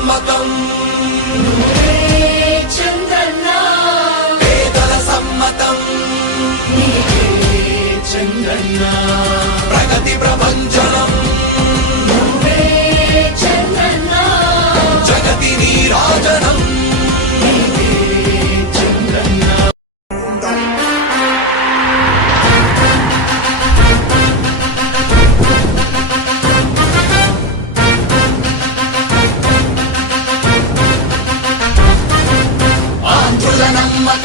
సమ్మతం. పేదల సమ్మతం చంద్రన్న? ప్రగతి ప్రభ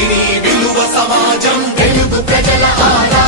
శాంతిని విలువ సమాజం. తెలుగు ప్రజల ఆదా